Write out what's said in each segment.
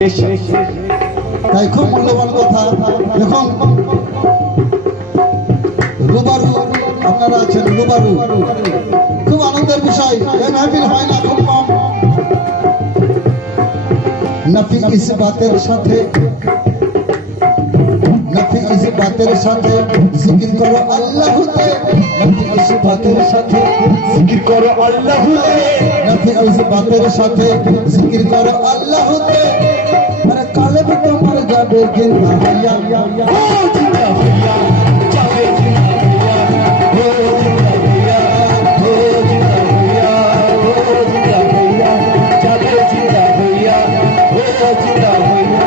তাই খুব মূল্যবান কথা। দেখুন রুবারু আপনারা আছেন, রুবারু খুব আনন্দের বিষয়। এই মাহফিল হয় না খুব কম। নফি ইস বাতের সাথে, নফি ইস বাতের সাথে জিকির করো আল্লাহুতে, নফি ইস বাতের সাথে জিকির করো আল্লাহুতে, নফি ইস বাতের সাথে জিকির করো আল্লাহুতে। আরে কালে भी তোমার যাবে জিন্দা হইয়া, ও জিন্দা হইয়া যাবে, জিন্দা হইয়া, ও জিন্দা হইয়া, ও জিন্দা হইয়া, ও জিন্দা হইয়া যাবে, জিন্দা হইয়া, ও জিন্দা হইয়া।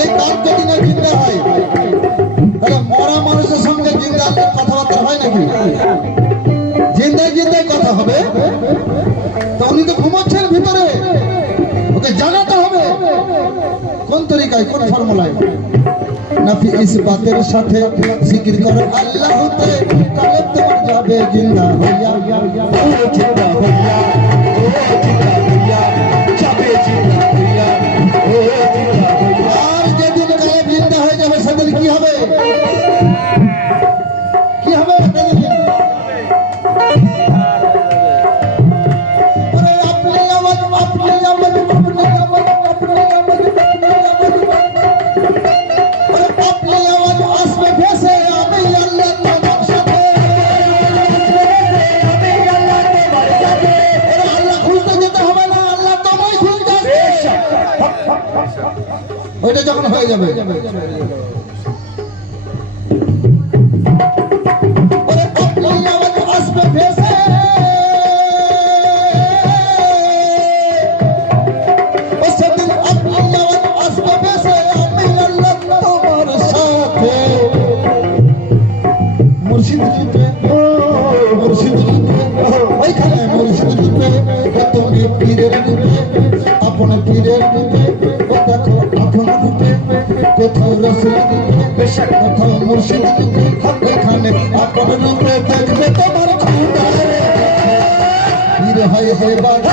এই গান যদি না জিন্দা হয় তাহলে মরা মানুষের সঙ্গে জিন্দা কথাবার্তা হয় নাকি? জিন্দা জিন্দা কথা হবে। তো উনি তো ঘুমাচ্ছেন ভিতরে, ওকে জানাতে হবে কোন তরিকায়, কোন ফর্মুলায়। নফি ইস বাতের সাথে জিকির করো আল্লাহতে, কালে তোমার যাবে জিন্দা হইয়া, ও জিন্দা হইয়া, ও জিন্দা হইয়া যাবে, জিন্দা হইয়া, ও জিন্দা হইয়া। আর যেদিন কালে জিন্দা হয়ে যাবে সেদিন কি হবে? কি হবে? ওইটা যখন হয়ে যাবে अपने पीरे কোথাও রসুল বেশক, কোথাও মুর্শিদ এখানে আপন রূপে দেখবে তোমার খুদা। পীর হয় এবার